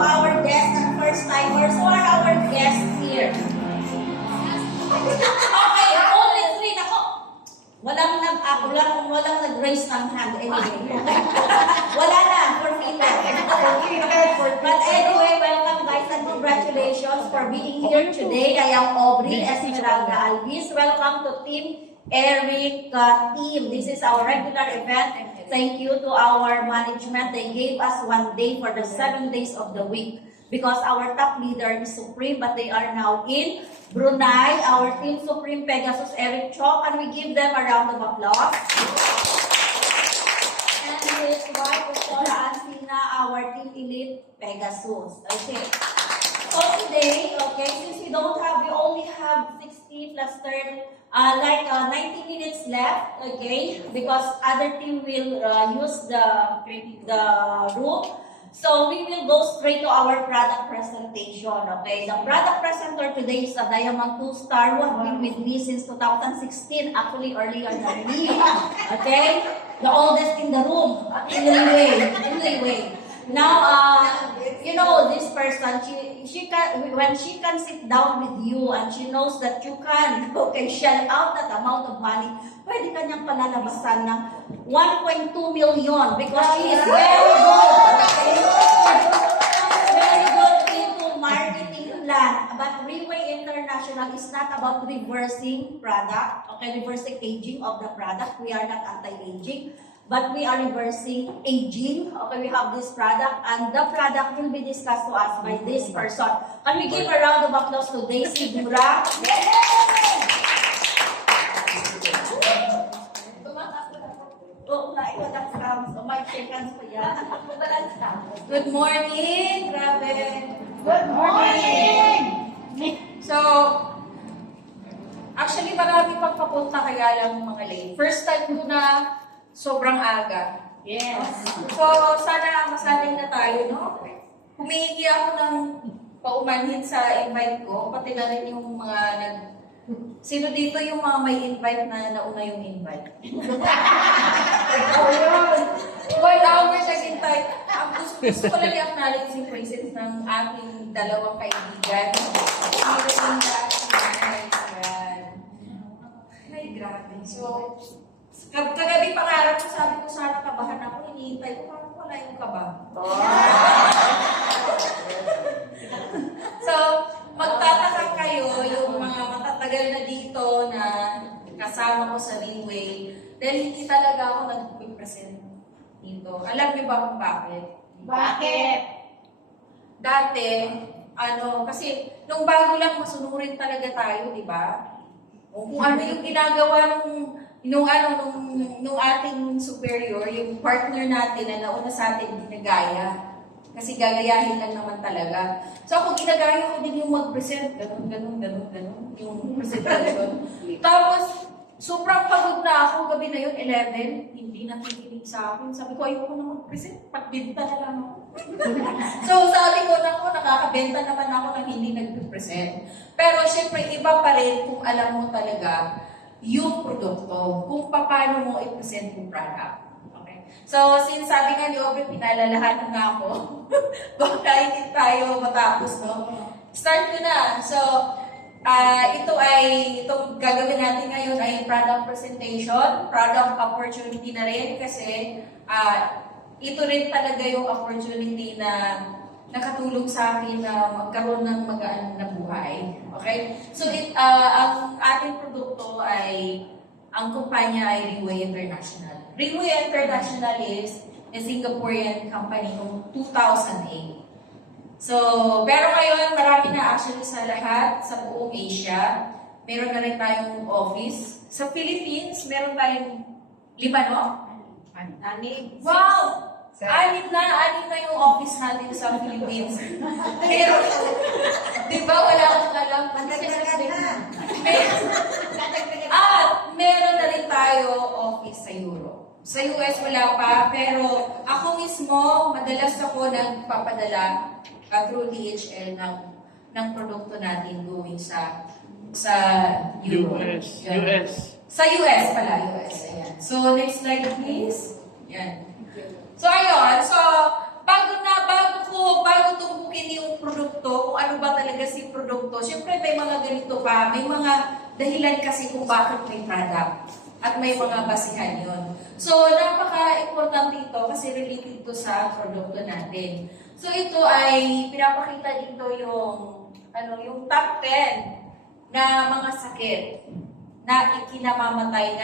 our guests and first-timers who are our guests here. Okay, only three. Nako, walang nag-raise ng hand anyway. Wala na, for female. But anyway, welcome guys and congratulations for being here today. I am Aubrey Esmeralda Alvis. Welcome to Team Eric team. This is our regular event. Thank you to our management. They gave us 1 day for the 7 days of the week because our top leader is Supreme, but they are now in Brunei. Our Team Supreme Pegasus Eric Cho. Can we give them a round of applause? And his wife, Paula Ancina, our Team Elite Pegasus. Okay. So today, okay, since we only have 60 plus 30, 90 minutes left, okay, because other team will use the room. So we will go straight to our product presentation, okay. The product presenter today is a Diamond 2-star who have been with me since 2016, actually earlier than me, okay. The oldest in the room, anyway. Now, you know, this person, she can, when she can sit down with you and she knows that you can, okay, shell out that amount of money, pwede kanyang palalabasan ng 1.2 million because she is very good, okay? Very good into marketing plan. But Reway International is not about reversing product, okay, reversing aging of the product. We are not anti-aging. But we are reversing aging. Okay, we have this product, and the product will be discussed to us by this person. Can we give a round of applause to Daisy Dura? Good morning, grabe. Good morning! So, actually marami pang papunta kaya lang mga late. First time ko na sobrang aga. Yes. So, sana masaling na tayo, no? Humihingi ako ng paumanhin sa invite ko, pati na rin yung mga Sino dito yung mga may invite na nauna yung invite? Ikaw yun! Well, ako may naghintay. Gusto ko lang i-acknowledge yung presence ng aking dalawang kaibigan. Ay, grabe. So, kagabi pangarap ko, sabi ko sana kabahan ako, hinihintay ko, parang wala yung kaba. So, magtataka kayo yung mga matatagal na dito na kasama ko sa Reway dahil hindi talaga ako nag-present dito. Alam niyo ba kung bakit? Bakit? Dati, kasi nung bago lang masunurin talaga tayo, di ba? Kung ano yung ginagawa nung ating superior, yung partner natin na nauna sa atin, ginagaya. Kasi gagayahin lang naman talaga. So ako, ginagaya ko din yung mag-present. Ganun. Yung presentation. Tapos, sobrang pagod na ako. Gabi na yun, 11. Hindi nakikinig sa akin. Sabi ko, ayoko na mag-present. Pagbenta na lang ako. So sabi ko, nakakabenta naman ako ng hindi nag-present. Pero syempre, iba pa rin kung alam mo talaga yung produkto. Kung paano mo i-present yung product. So, since sabi nga ni Aubrey, pinalalahan na ako, baka hindi tayo matapos, no? Start ko na. So, itong gagawin natin ngayon ay product presentation, product opportunity na rin kasi ito rin talaga yung opportunity na nakatulong sa akin na magkaroon ng magaan na buhay. Okay? So, ang ating produkto ay, ang kumpanya ay Reway International. Reway International is a Singaporean company noong 2008. So, pero ngayon, marami na actually sa lahat, sa buong Asia. Meron na rin tayong office. Sa Philippines, meron tayong 5, no? 6. Wow! 6 na yung office natin sa Philippines. Pero, di ba, wala akong alam. Meron na rin tayo office sa Europe. Sa US wala pa, pero ako mismo, madalas ako nagpapadala through DHL ng produkto natin going sa Europe. US. Sa US pala, US. Ayan. So, next slide please. Ayan. So, ayun. So, bago tumbukin basic produkto, syempre may mga ganito pa, may mga dahilan kasi kung bakit may product. At may mga basihan yun. So, napaka-importante ito kasi related to sa produkto natin. So, ito ay pinapakita dito yung top 10 na mga sakit na ikinamamatay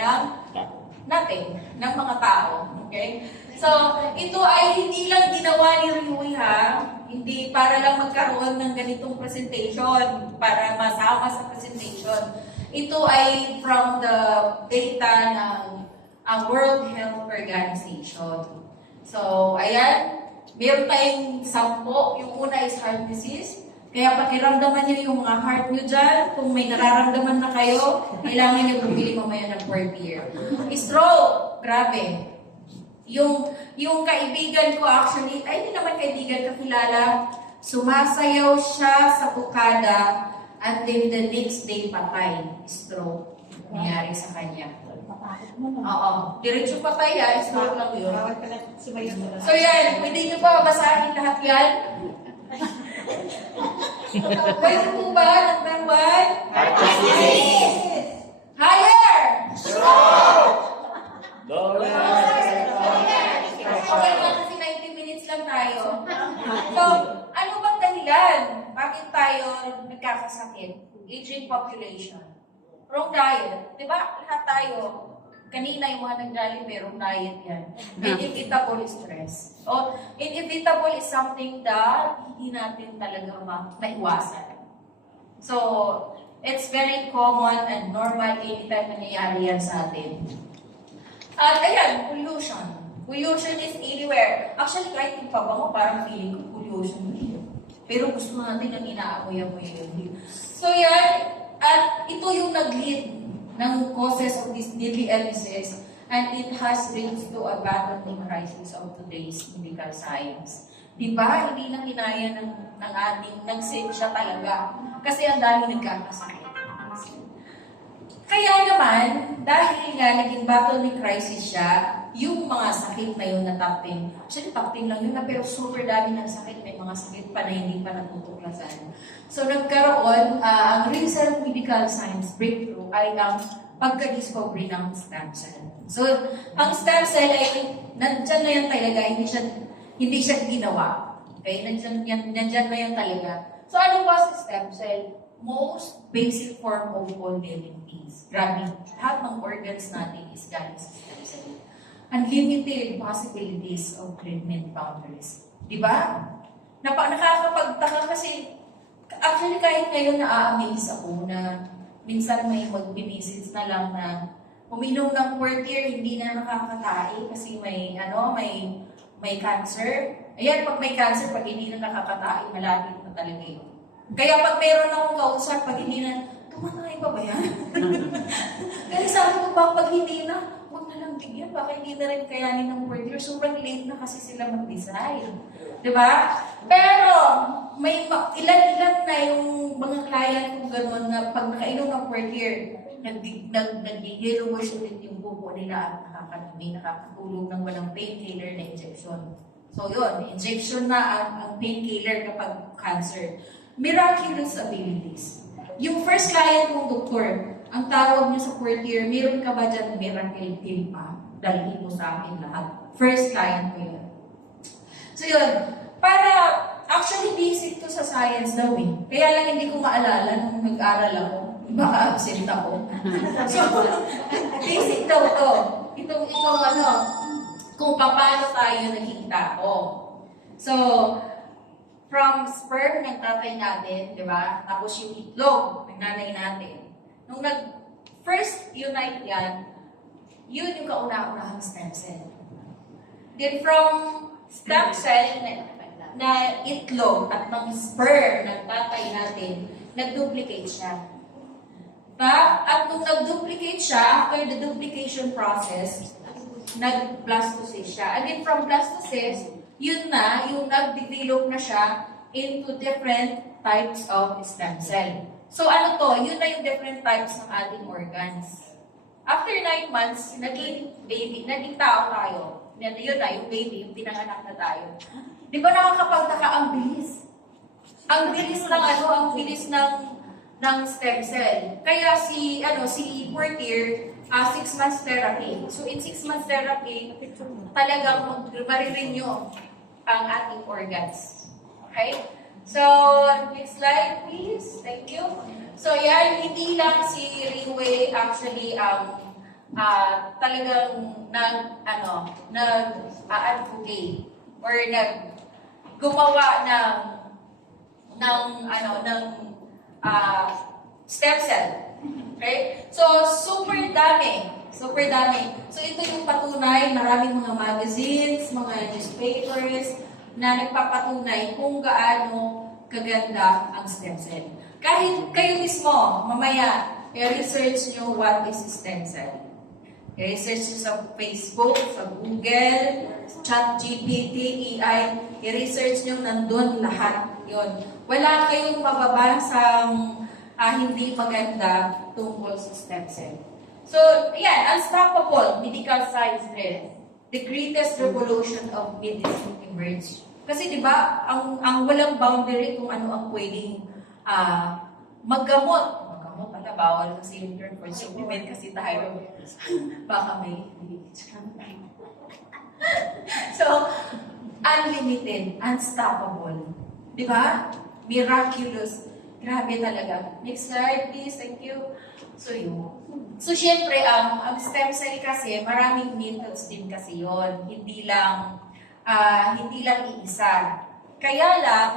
ng mga tao. Okay? So, ito ay hindi lang ginawa ni Rui, ha? Hindi para lang magkaroon ng ganitong presentation, para masama sa presentation. Ito ay from the data ng World Health Organization. So, ayan, meron tayong 10. Yung una is heart disease. Kaya pakiramdaman niyo yung mga heart niyo dyan. Kung may nararamdaman na kayo, kailangan niyo bumili mamaya ng fourth year. Stroke, grabe. Yung kaibigan ko actually, ay hindi naman kaibigan, kakilala, sumasayaw siya sa bukada and then the next day patay, stroke, nangyari sa kanya. Oo, diretso patay stroke lang yun. So yan, pwede nyo pa basahin lahat yan? Pwede po ba? Number 1? Higher! Okay lang kasi 90 minutes lang tayo. So, ano bang dahilan? Bakit tayo nagkakasakit? Aging population. Wrong diet. Diba? Lahat tayo. Kanina yung mga nag-Jollibee, wrong diet yan. Inevitable stress. So, inevitable is something that hindi natin talaga maiwasan. So, it's very common and normal anytime nangyayari yan sa atin. At ayan, pollution. Pollution is anywhere. Actually, kahit yung pabango, parang feeling ko pollution dito. Pero gusto natin ang inaamoy-amoy yun. So yan, at ito yung nag-lead ng causes of these deadly illnesses, and it has reached to a battling crisis of today's medical science. Diba? Hindi na kinaya ng ating, nagsensya talaga. Kasi ang dami nagkakasakit. Kaya naman, dahil nga naging battling crisis siya, yung mga sakit na yun na top 10, actually top 10 lang yun na, pero super dami ng sakit, may mga sakit pa na hindi pa natutuklasan. So nagkaroon, ang recent medical science breakthrough ay ang pagka-discovery ng stem cell. So, ang stem cell ay nandyan na yan talaga, hindi siya ginawa. Okay? Nandyan na yan talaga. So, ano ba si stem cell? Most basic form of all living things. Grabe, lahat ng organs natin is galing sa stem cell. Unlimited possibilities of treatment boundaries. Diba? Nakakapagtaka kasi, actually kahit ngayon na-amaze ako na minsan may mag-visits na lang na uminom ng fourth year, hindi na nakakatae kasi may cancer. Ayan, pag may cancer, pag hindi na nakakatae, malapit na talaga yun. Kaya pag meron akong kausap, pag hindi na, tumatay pa ba yan? Kasi sabi ko pa, pag hindi na, huwag na lang bigyan, baka hindi na rin kayanin ng fourth year. Sobrang late na kasi sila mag-decide. Diba? Pero, may ilan-ilan na yung mga client kong gano'n na pag nakainom ng fourth year, nag-yellowish ulit yung bubo nila at nakakatulog ng walang painkiller na injection. So yun, injection na ang painkiller kapag cancer. Miraculous abilities. Yung first client kong doktor, ang tawag niya sa fourth year, meron ka ba dyan miracle pill pa? Dalhin mo sa akin lahat. First client ko yun. So yun, para actually basic to sa science daw eh. Kaya lang hindi ko maalala nung nag-aral ako. Baka absent ako. So, basic daw to. Itong kung paano tayo naging tao. So, from sperm ng tatay natin, di ba? Tapos yung itlog ng nanay natin. Nung first unite yan, yun yung kauna-unahang stem cell. Then from stem cell na itlog at ng sperm ng tatay natin, nag-duplicate siya. At nung nag-duplicate siya, after the duplication process, nag-blastocyst siya. And then from blastocyst, yun na, yung nag-develop na siya into different types of stem cell. So ano to? Yun na yung different types ng ating organs. After 9 months, naging baby, naging tao tayo. Yun na, yung baby, yung pinanganak na tayo. Di ba nakakapagtaka ang bilis? ang bilis ng ng stem cell. Kaya si Portier, 6 months therapy. So in 6 months therapy, talagang marirenew ang ating organs. Okay? So, next slide please. Thank you. So yan, hindi lang si Ringway actually talagang nag-advocate or gumawa ng stem cell. Okay? So, super dami. Super dami. So, ito yung patunay, maraming mga magazines, mga newspapers, na nagpapatunay kung gaano kaganda ang stem cell. Kahit kayo mismo, mamaya, i-research nyo what is stem cell. I-research nyo sa Facebook, sa Google, ChatGPT, AI, i-research nyo nandun lahat yon. Wala kayong mababasang hindi maganda tungkol sa stem cell. So, ayan, unstoppable medical science rin. The greatest revolution of medicine emerged. Kasi di ba, ang walang boundary kung ano ang pwedeng maggamot. Maggamot pala, bawal kasi yung term for supplement kasi tayo. Baka may So, unlimited, unstoppable. Di ba? Miraculous. Grabe talaga. Next slide, please. Thank you. So, yun. So, syempre, ang stem cell kasi, maraming methods din kasi yon. Hindi lang iisa. Kaya lang,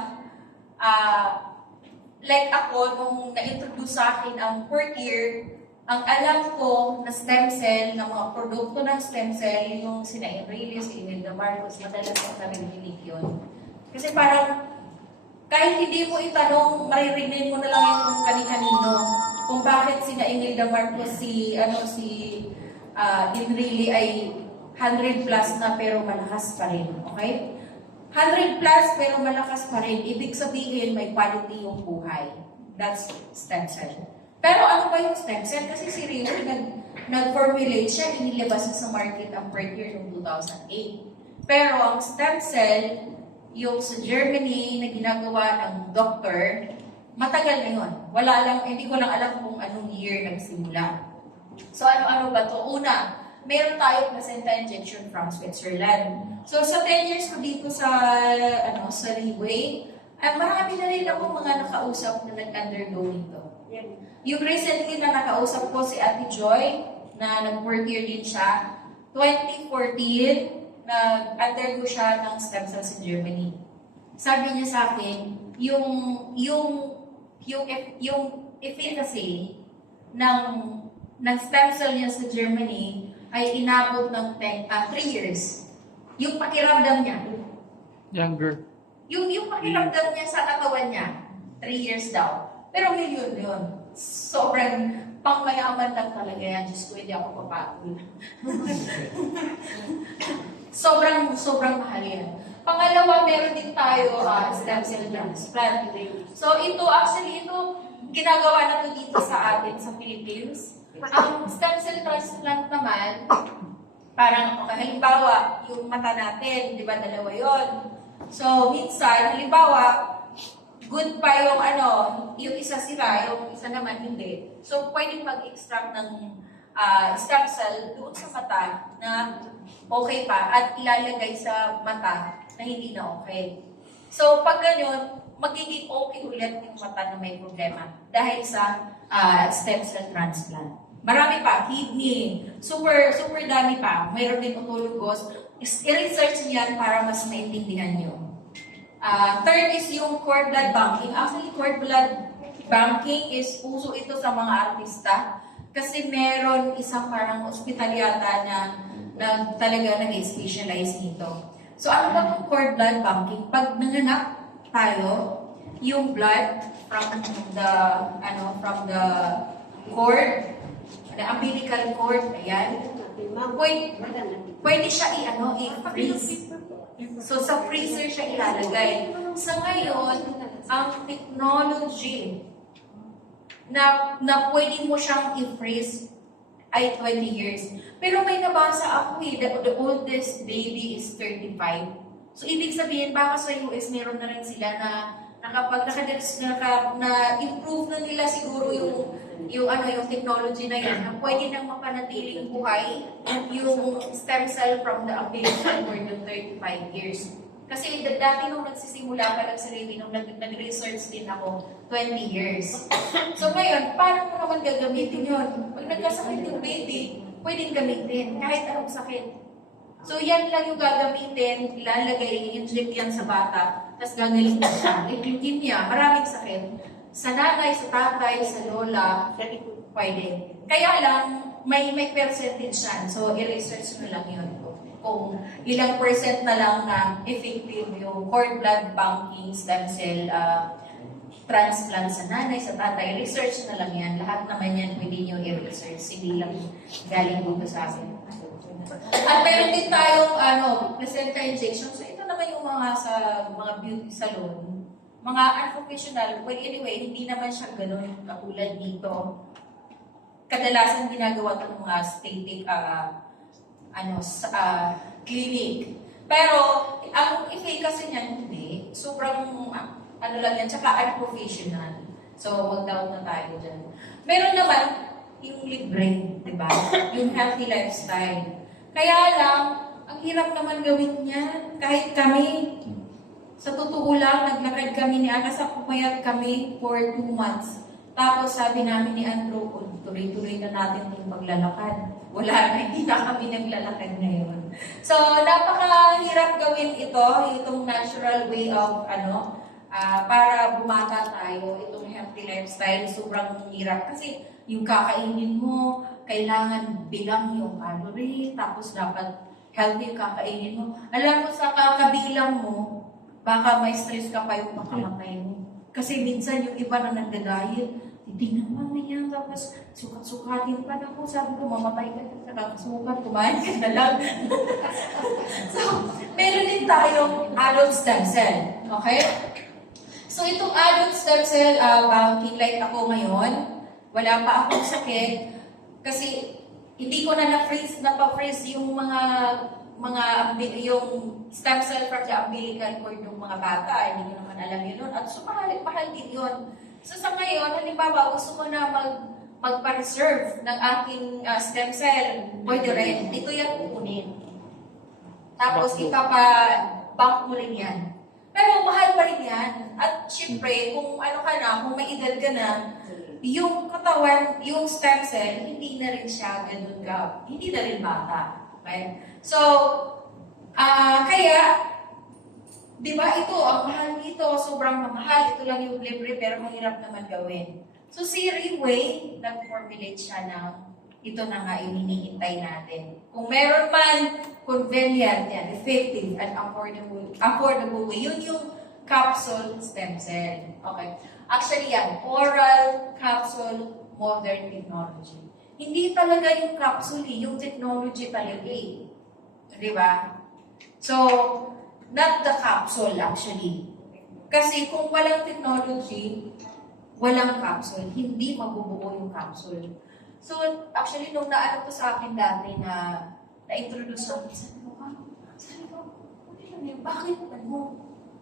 like ako, nung na-introduce sa akin ang Portier, ang alam ko na stem cell, na mga produkto ng stem cell, yung sina Enriles, si Imelda Marcos, madalas ang narinig yun. Kasi parang, kahit hindi mo itanong, maririnig mo na lang yung kani-kanino. Kung bakit sina Imelda Marcos, si Enrile ay 100 plus na pero malakas pa rin. Okay? 100 plus pero malakas pa rin. Ibig sabihin, may quality yung buhay. That's stem cell. Pero ano ba yung stem cell? Kasi si Rio, nag-formulate siya, inilabas sa market ang Portier noong 2008. Pero ang stem cell, yung sa Germany na ginagawa ng doctor, matagal na yun. Hindi ko lang alam kung anong year nagsimula. So ano-ano ba to? Una, meron tayong placenta injection from Switzerland. So sa 10 years ko dito sa Leeway, marami na rin ako mga nakausap na nag-undergo nito. Yung recently na nakausap ko si Ate Joy, na nag-Portier din siya, 2014, nag-undergo siya ng stem cells in Germany. Sabi niya sa akin, yung efficacy ng stem cell niya sa Germany ay inabot ng 3 years. Yung pakiramdam niya. Younger. Yung pakiramdam niya sa katawan niya, 3 years daw. Pero million yun. Sobrang pangmayaman lang talaga yan. Diyos ko, hindi ako papatol. sobrang mahal yan. Pangalawa, meron din tayo stem cell transplant. So ito, ginagawa na to dito sa atin, sa Philippines. Ang stem cell transplant naman, parang, halimbawa, yung mata natin, di ba, 2 yun. So, minsan, halimbawa, good pa yung isa sira, yung isa naman hindi. So, pwedeng mag-extract ng stem cell doon sa mata na okay pa at ilalagay sa mata na hindi na okay. So, pag ganyan, magiging okay ulit yung mata na may problema dahil sa stem cell transplant. Marami pa, kidney, super dami pa. Mayroon din autologous. I-research niyan para mas maintindihan nyo. Third is yung cord blood banking. Actually, cord blood banking is uso ito sa mga artista kasi meron isang parang ospital yata na talaga nag-specialize nito. So, ano ba yung cord blood banking? Pag nanganak tayo, yung blood from the cord, the umbilical cord, ayan, pwede siya i-freeze. So, sa freezer siya ilalagay. Sa ngayon, ang technology na pwede mo siyang i-freeze ay 20 years. Pero may nabasa ako the oldest baby is 35. So, ibig sabihin, baka sa US, meron na rin sila na nakapag na-improve na nila siguro yung technology na yan, na pwede nang mapanatiling buhay yung stem cell from the umbilical cord ng 35 years. Kasi dati nung nagsisimula pa lang sa Lady, nung nag-research din ako, 20 years. So ngayon, paano mo naman gagamitin yun? Pag nagkasakit yung baby, pwedeng gamitin, kahit anong sakit. So yan lang yung gagamitin, ilalagay, i-inject yan sa bata, tapos gagaling na siya. Like leukemia, maraming sakit. Sa nanay, sa tatay, sa lola, pwede. Kaya lang, may percentage yan. So, i-research mo lang yun. Kung ilang percent na lang na effective yung cord blood banking stem cell transplant sa nanay, sa tatay, research na lang yan. Lahat naman yan pwede nyo i-research. Hindi lang galing dito sa akin. At meron din tayong placenta injection. So ito naman yung mga sa mga beauty salon. Mga unprofessional. Well, anyway, hindi naman siya ganun katulad dito. Kadalasan ginagawa ito ng mga static clinic. Pero, ang efficacy niyan, hindi. Sobrang, lang yan, tsaka unprofessional. So, mag-down na tayo dyan. Meron naman, yung libre, di ba? Yung healthy lifestyle. Kaya lang, ang hirap naman gawin yan. Kahit kami, sa totoo lang, naglakad kami ni Ana, sa pumayat kami for 2 months. Tapos sabi namin ni Andrew, tuloy-tuloy na natin yung paglalakad. Wala na, hindi na kami naglalakad ngayon. So, napakahirap gawin ito, itong natural way of, para bumata tayo, itong healthy lifestyle, sobrang hirap. Kasi yung kakainin mo, kailangan bilang yung calorie, tapos dapat healthy yung kakainin mo. Alam mo, sa kakabilang mo, baka may stress ka pa yung makamatay mo. Kasi minsan yung iba na nagda-diet, hindi naman na yan, tapos sukat-sukatin pa na ako. Sabi ko, mamatay ka sa kakasukat, kumain ka na lang. So, meron din tayong adult stem cell. Okay? So, itong adult stem cell banking, like ako ngayon, wala pa akong sakit, kasi hindi ko na na-freeze yung yung stem cell from the umbilical cord ng mga bata. Hindi ko naman alam yun nun. At so, mahal din yun. So, sa ngayon, halimbawa, gusto ko na magpa-reserve ng aking stem cell. Pwede rin. Ito yan kukunin. Tapos, ipapa-bank mo rin yan. Pero, mahal pa rin yan. At, syempre, kung kung may edad ka na, yung katawan, yung stem cell, hindi na rin siya ganun ka. Hindi na rin bata. Okay? So, kaya, di ba ito, ang mahal dito, sobrang mahal. Ito lang yung libre, pero mahirap naman gawin. So, si Riway, nag-formulate siya ng ito na nga inihintay natin. Kung meron man convenient, yan, effective, and affordable way, yun yung capsule stem cell. Okay. Actually, yan, oral capsule modern technology. Hindi talaga yung capsule, yung technology talaga eh. Di ba? So, not the capsule actually. Kasi kung walang technology, walang capsule, hindi mabubuo yung capsule. So, actually, nung naano to sa akin dati na na-introduce ako, sabi ko, bakit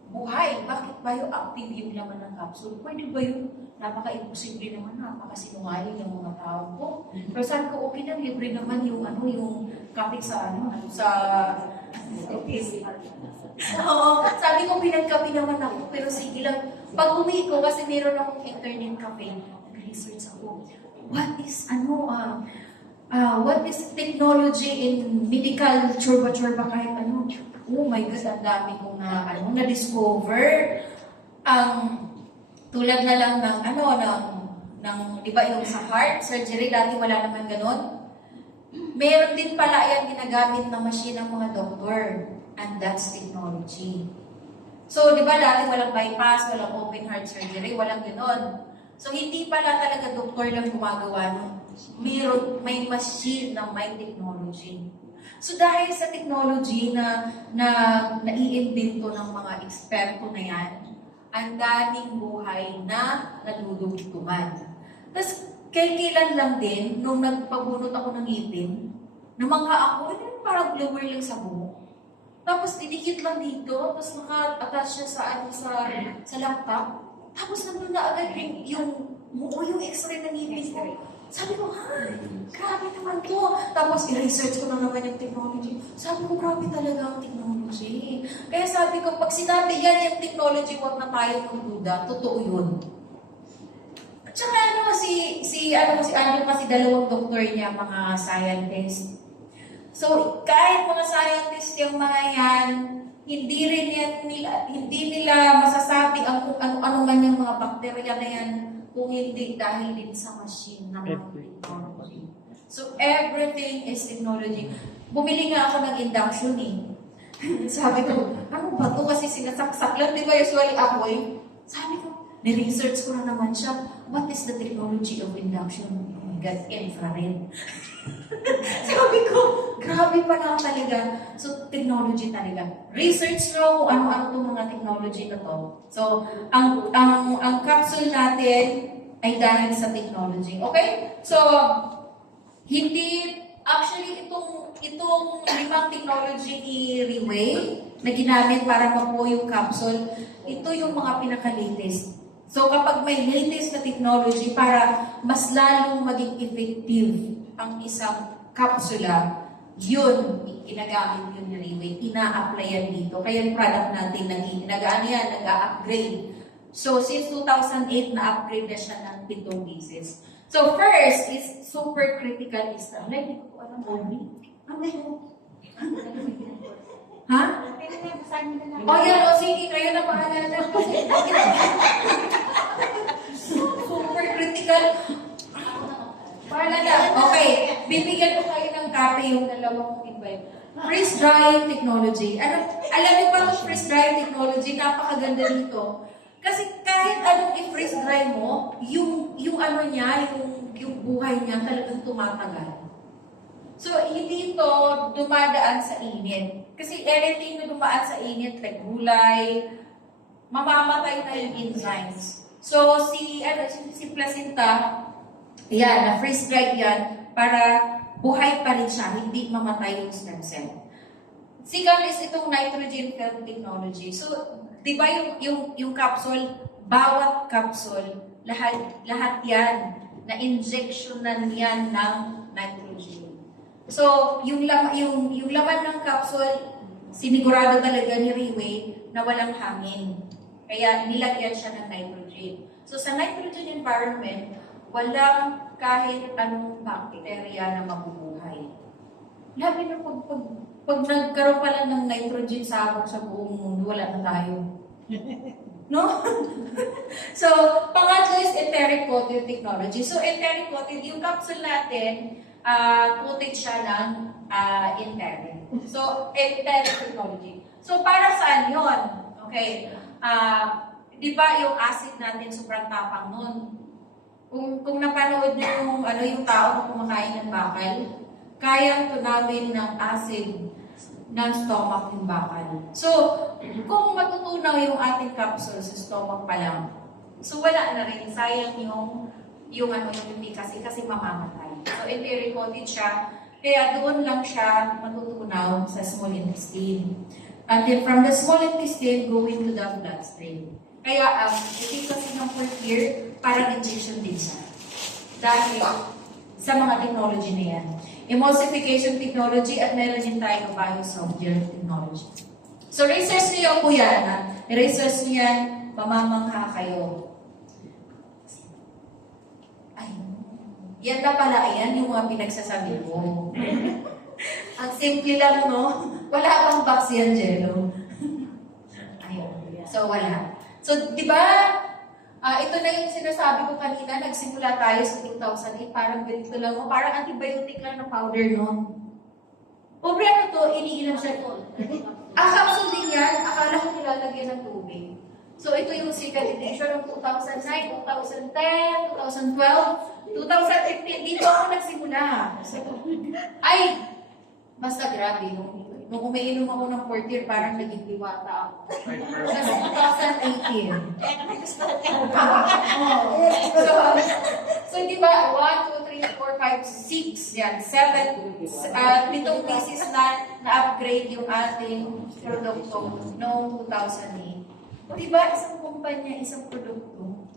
buhay? Bakit bioactive yung laman ng capsule? Pwede ba yun? Napaka-imposible naman, napaka-sinungaling yung mga tao ko. Pero sabi ko, okay lang, libre naman yung kapit sa Oo, sabi ko, pinagkapi naman ako, pero sige lang. Pag uwi ko, kasi meron akong internet cafe, nag-research ako. What is technology in medical churba-churba kahit ano? Oh my God, ang dami kong na-discover. Tulad na lang ng di ba yung sa heart surgery, dati wala naman ganun. Meron din pala yung ginagamit na machine ng mga doktor. And that's technology. So, di ba dati walang bypass, walang open heart surgery, walang gano'n. So, hindi pala talaga doktor lang gumagawa nun. May machine na may technology. So, dahil sa technology na nai-invento ng mga eksperto na yan, ang daming buhay na nalulugtuman. Tapos, kailan lang din, nung nagpabunot ako ng ngipin, namangha ako, parang blower lang sa buhok. Tapos didikit lang dito, tapos naka-attach siya sa sa laptop. Tapos nandun na agad yung x-ray ng ngipin ko. Sabi ko, grabe naman to. Tapos i-research ko na naman yung technology. Sabi ko, grabe talaga ang technology. Kaya sabi ko, pag sinabi yan yung technology, huwag na tayo magduda. Totoo yun. At saka si Andrew kasi dalawang doktor niya, mga scientist. So, kahit mga scientist yung mga yan, hindi nila masasabi kung ano man yung mga bakterya na yan kung hindi dahil din sa machine na technology. So, everything is technology. Bumili nga ako ng induction eh. Sabi ko, ano ba to? Kasi sinasaksak lang, di ba usually apoy? Sabi ko, ni-research ko na naman siya. What is the technology of induction? Oh my God, infrared. Sabi ko, grabe pala talaga. So, technology talaga. Research nyo kung ano-ano itong mga technology na to. So, ang capsule natin ay dahil sa technology. Okay? So, actually, itong 5 technology ni Riway na ginamit para mabuo yung capsule, ito yung mga pinaka-latest. So, kapag may latest na technology para mas lalong maging effective ang isang kapsula, yun, ginagamit yun ni Riway, ina-applyan dito. Kaya yung product natin, nag-upgrade. So, since 2008, na-upgrade na siya ng 7 pieces. So, first is super critical is the, hindi ko alam, ano yun? Ha? O sige, kayo na bahala na. Super critical. Bahala na. Okay, bibigyan ko kayo ng copy yung dalawang invite. Freeze drying technology. Alam niyo ba itong freeze drying technology? Napakaganda dito. Kasi kahit anong i-freeze dry mo, yung buhay niya talagang tumatagal. So, hindi ito dumadaan sa init. Kasi anything na dumaan sa init, like gulay, mamamatay na yung enzymes. So, si placenta, yan, na-freeze dried yan para buhay pa rin siya, hindi mamatay yung stem cell. Second is itong nitrogen film technology. So, di ba yung capsule, bawat capsule, lahat yan, na-injectionan yan ng nitrogen. So, yung laman ng capsule, sinigurado talaga ni Riway na walang hangin. Kaya nilagyan siya ng nitrogen. So, sa nitrogen environment, walang kahit anong bacteria na mabubuhay. Labi na pag nagkaroon pa lang ng nitrogen sa buong mundo, wala na tayo. No? So, pangatlo is enteric coated technology. So, enteric coated, yung capsule natin, coated siya ng enteric. So, enteric technology. So, para saan yun? Okay. Di ba yung acid natin sobrang tapang nun? Kung napanood niyo yung tao na kumakain ng bakal, kayang tunawin ng acid ng stomach yung bakal. So, kung matutunaw yung ating capsule sa stomach pa lang, so wala na rin. Sayang yung efficacy kasi mamamatay. So, enteric coated siya. Kaya doon lang siya matutunaw sa small intestine. And then from the small intestine, going to the bloodstream. Kaya, efficacy ng 4th year, parang injection din siya. Dahil sa mga technology na yan. Emulsification technology at meron din tayo biosoldier technology. So, research niyo po yan. I-research niyo yan, mamamangha kayo. Ay, yan na pala, ayan yung mga pinagsasabi ko. Ang simple lang, no? Wala bang box yan, Jello? Ayun. So, wala. So, di ba, ito na yung sinasabi ko kanina, nagsimula tayo sa 2008, parang ganito lang, parang antibiotic lang na powder, no? Pobre ano to, iniinom siya. Capsule din yan, akala ko nilalagyan ng tubig. So, ito yung second edition ng 2009, 2010, 2012, 2015, dito ako nagsimula. Ay, basta grabe, nung umiinom ako ng 4th year, parang naging diwata ako. Kasi 2018. So, di ba, 1, 2, 3, 4, 5, 6, yan, 7, 7 pieces na-upgrade yung ating produkto noong 2008. O diba, isang kumpanya, isang produkto?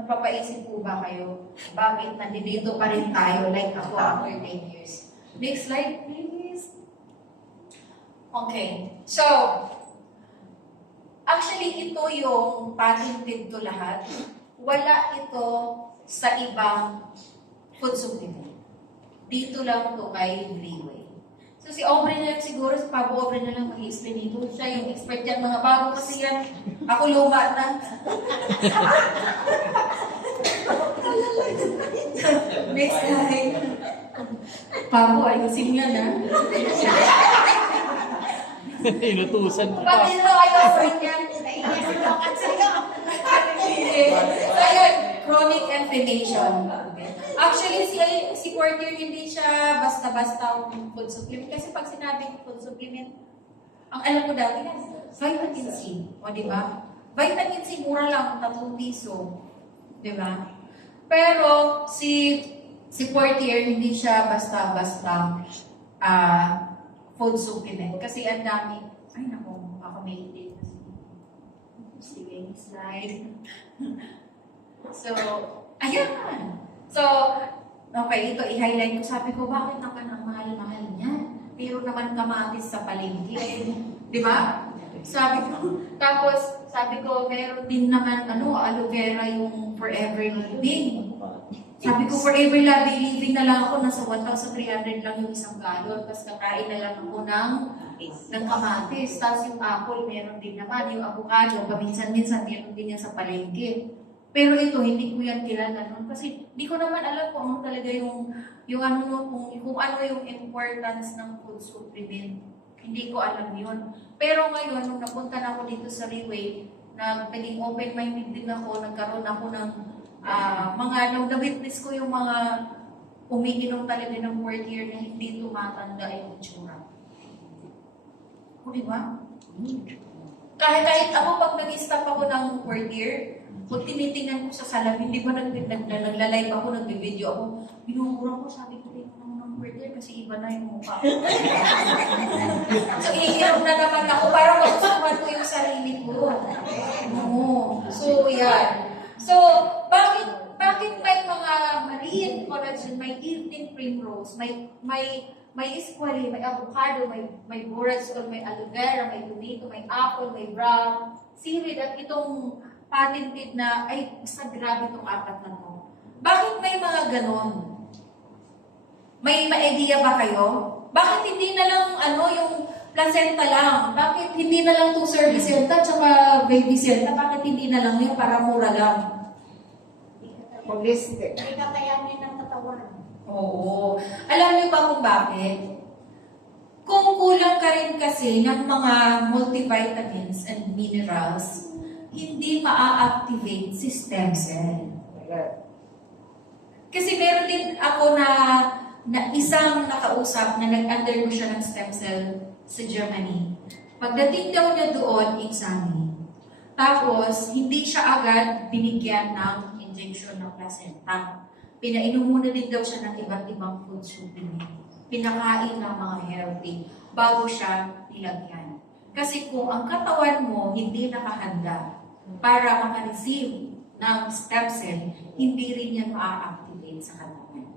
Napapaisip po ba kayo, bakit nandito pa rin tayo like ako after 10 years? Next slide, please. Okay, so, actually, ito yung patented to lahat. Wala ito sa ibang food supplement. Dito lang to kay Freeway. So, si Aubrey na lang siguro, si Pabo Aubrey na lang mag-i-explain dito. Siya yung expert yan, mga bago kasi yan. Ako luma na. Next slide. Pabo, ayusin yan, ha? Inutusan mo pa. Pati ito, ayusin yan. So, ayun, chronic inflammation. Actually, si Portier hindi siya basta-basta food supplement. Kasi pag sinabing food supplement, ang alam ko dati, vitamin C. O, di ba? Vitamin C, mura lang, 3 piso. Di ba? Pero, si Portier, hindi siya basta-basta food supplement. Kasi ang dami, ay naku, baka may hindi. Sige, slide. So, ayan. So, okay, ito i-highlight ko. Sabi ko, bakit naman ang mahal-mahal niya? Pero naman kamatis sa palengke. Di ba? Sabi ko, tapos, sabi ko, meron din naman, aloe vera yung forever living. Sabi ko, forever living na lang ako, nasa 1,300 lang yung isang galon, tapos kakain na lang ako ng kamatis. Tapos yung apple, meron din naman. Yung avocado, paminsan-minsan, meron din yan sa palengke. Pero ito, hindi ko yan kilala nun. Kasi di ko naman alam kung ano talaga yung kung ano yung importance ng food supplement. Hindi ko alam yun. Pero ngayon, nung napunta na ako dito sa Freeway, naging open-minded din ako, nagkaroon ako ng nung na-witness ko yung mga umiinom talaga ng 4th year na hindi tumatanda yung itsura. O, diba? Kahit ako, pag nag-stop ako ng 4th year, kung tinitingnan ko sa salamin, di ba nagla-live ako, nag-video ako, binumura ko, sabi ko, ng 4th year kasi iba na yung mukha. So, iinom na naman ako para magustuhan ko yung sarili ko. Oo. So, yan. So, bakit may mga marine collagen, may evening primrose, may squally, may avocado, may borage, may aloe vera, may tomato, may apple, may brown, seaweed, at itong patented na, ay, basta grabe itong 4 na to. Bakit may mga ganon? May idea ba kayo? Bakit hindi na lang, yung placenta lang? Bakit hindi na lang itong cervicenta tsaka babycenta? Bakit hindi na lang yun para mura lang? Holistic. Hindi kakayanin ng katawan. Oo. Alam niyo ba kung bakit? Kung kulang ka rin kasi ng mga multivitamins and minerals, hindi maa-activate si stem cell. Kasi meron din ako na isang nakausap na nag-undergo siya ng stem cell sa Germany. Pagdating daw niya doon, examine. Tapos, hindi siya agad binigyan ng injection ng placenta. Pinainom muna din daw siya ng iba't ibang food supplement. Pinakain ng mga healthy bago siya nilagyan. Kasi kung ang katawan mo hindi nakahanda para maka-receive ng stem cell, hindi rin yan ma-activate sa katawan.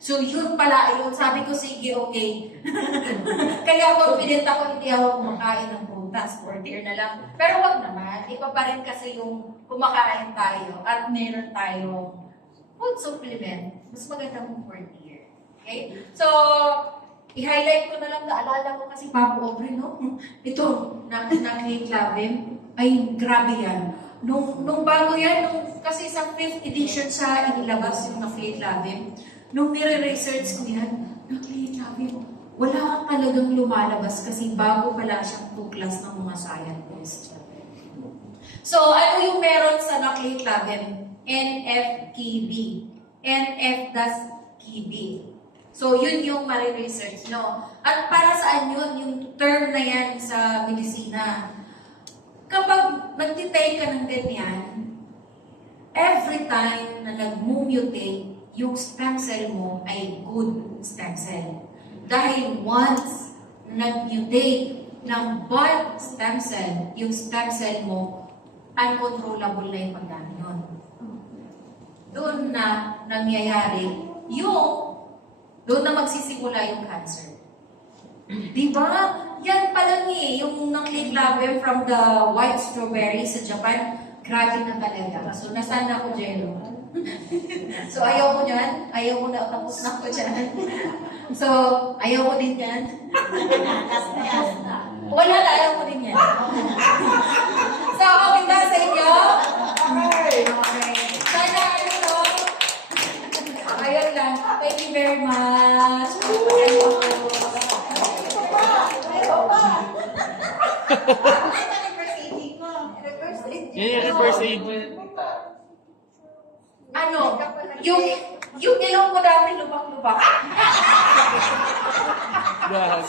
So yun pala, yun sabi ko, sige, okay. Kaya confident ako, hindi ako kumakain ng prutas, 4th year na lang. Pero wag naman, iba pa rin kasi yung kumakain tayo at meron tayong food supplement. Mas maganda mong 4th year. Okay? So, i-highlight ko na lang, naalala ko kasi Pabo Aubrey, no? Ito, nakiklavim. Ay, grabe yan. Nung bago yan, kasi sa 5th edition sa inilabas yung nakiklavim, nung nire-research ko yan, nakiklavim, wala kang talagang lumalabas kasi bago pala siyang tuklas ng mga scientists. So, ano yung meron sa nakiklavim? NF-KB. NF-KB. So, yun yung mali-research, no? At para saan yun? Yung term na yan sa medisina. Kapag nagtitake ka ng ganyan, every time na nag-mutate, yung stem cell mo ay good stem cell. Dahil once nag-mutate ng bad stem cell, yung stem cell mo, uncontrollable na yung pagdami nun. Doon na nangyayari doon na magsisimula yung cancer. Diba? Yan pala yung ng late label from the white strawberry sa Japan, grabe na talaga. So, nasaan na ako, Jello? So, ayaw ko dyan. Ayaw ko na, tapos na ako dyan. So, ayaw ko din yan. Wala na, ayaw ko din yan. So, okay ba sa inyo? Okay. Sana, ayun lang. Thank you very much. Yan yung reverse aid. Ano? Yung ilong ko dati lubak-lubak. Gag.